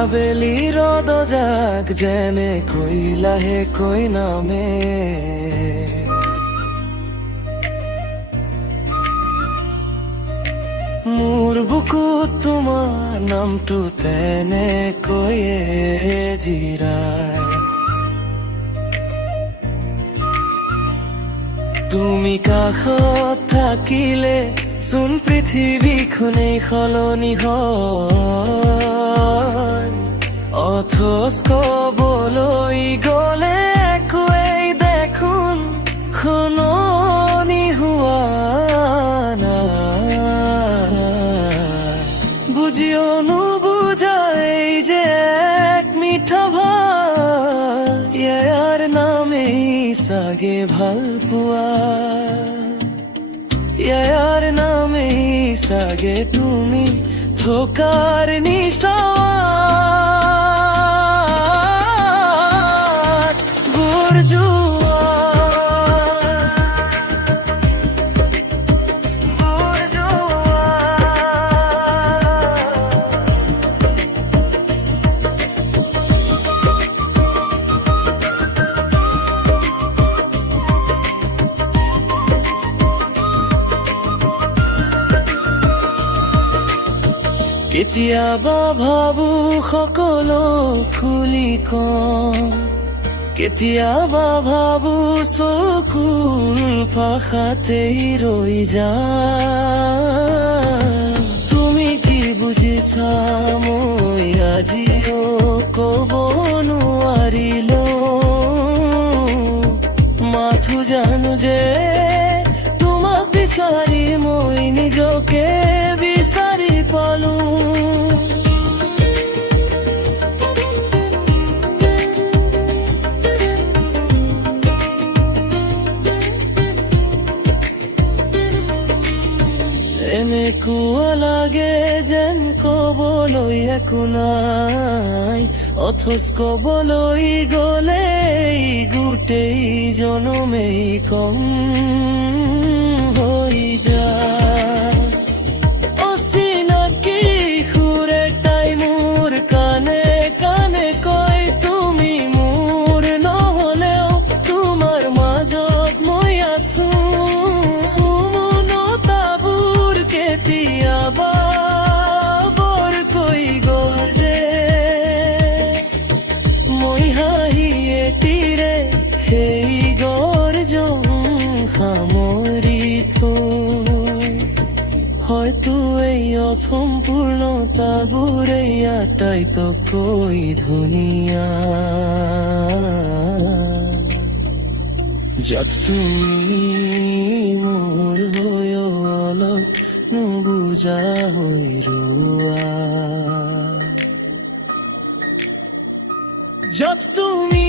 আবেলি ৰদ যাক যেনে কইলাহে কই নামে মোৰ বুকুত তোমাৰ নামটো তেনেকৈয়ে জিৰায় তুমি কাষত থাকিলে চোন পৃথিৱীখনেই সলনি হয় অথচ কবলৈ গলে একোৱেই দেখোন সলনি হোৱা নাই বুজিও নুবুজাই যে এক মিঠা ভাব ইয়াৰ নামেই চাগে ভাল পোৱা ইয়াৰ নামেই চাগে তুমি থকাৰ নিচাত বুৰজোৱা কেতিয়াবা ভাবো সকলো খুলি কম কেতিয়াবা ভাবো চকুৰ ভাষাতেই ৰৈ যায় তুমি কি বুজিছা মই আজিও কব নোৱাৰিলো মাথো জানো যে তোমাক বিচাৰি মই নিজকে বিচাৰি পালো এনেকুৱা লাগে যেন কবলৈ একো নাই অথচ কবলৈ গলে গোটেই জনমেই কম হৈ যায় অচিনাকি সুৰে তাই মোৰ কানে কানে কয় তুমি মোৰ নহলেও তোমাৰ মাজত মই আছো কেতিয়াবা বৰকৈ গ'লে মই হাঁহি এটিৰে সেই গৰ্জন সামৰি থৈ হয়তো এই অসম্পূৰ্ণতাবোৰেই আটাইতকৈ ধুনীয়া যত তুমি মোৰ হৈও অলপ নুবুজা হৈ ৰোৱা যত তুমি